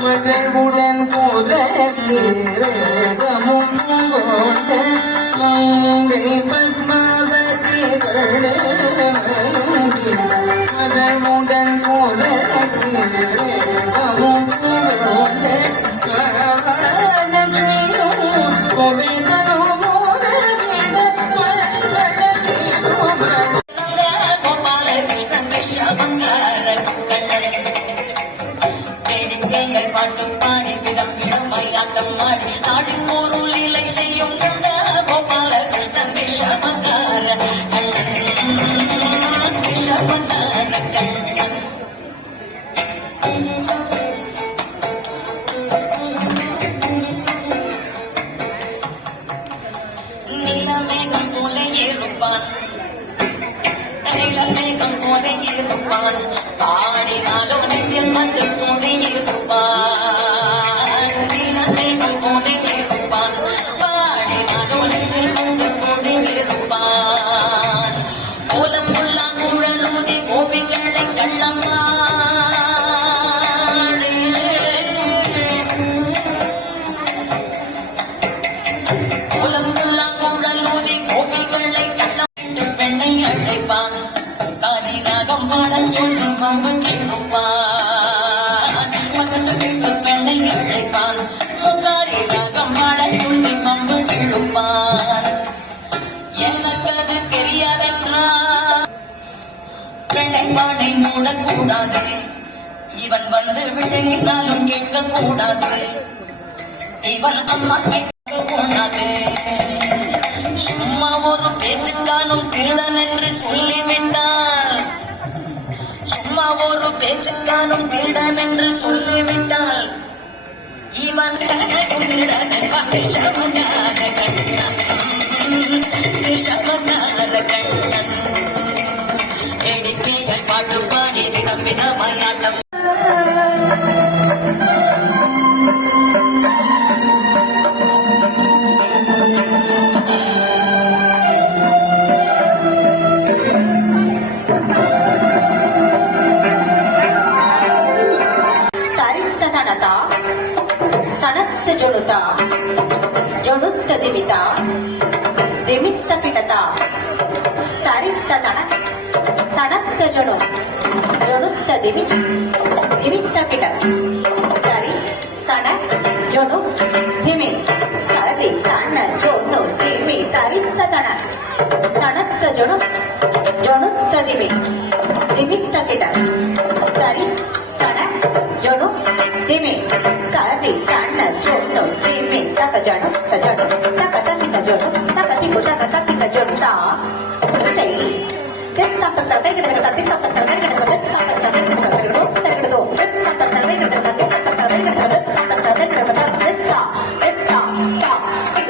மகளுடன் போதமும் கொண்டு மங்கை பத்மாவதி மகளுடன் போதமும் நிலமேகம் போல இருப்பான் நிலமேகம் போல இருப்பான் பாடினாலும் நெஞ்சில் வந்து பாடை இவன் வந்து விழுங்கினாலும் கேட்க கூடாது இவன் அம்மா கேட்க கூடாது சும்மா ஒரு பேச்சுக்கானும் திருடன் என்று சொல்லிவிட்டால். சும்மா ஒரு பேச்சுக்கானும் திருடன் என்று சொல்லிவிட்டால். இவன் திருடன் என்பான். சமகார கண்ணன். சமகார கண்ணன். வேடிக்கைகள் பாட்டு സംവിധാനം ಜೊಡುತಾ ಜೊಡುತ್ತ ದಿಮಿತ ದಿಮಿತ್ತ ಪಿಡತ ತರಿತ್ತ ತಡ ತಡತ್ತ ಜೊಡು దేవి వివిక్త పిట కరి తన జొడు ధిమి కరి తన జొడు ధిమి తరిత్త తన తనత్త జొడు జొడుత్త దిమి వివిక్త పిట కరి తన జొడు ధిమి కరి తన జొడు ధిమి తక జొడు తజడు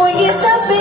Will you stop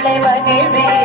நாளை மகிழ்வே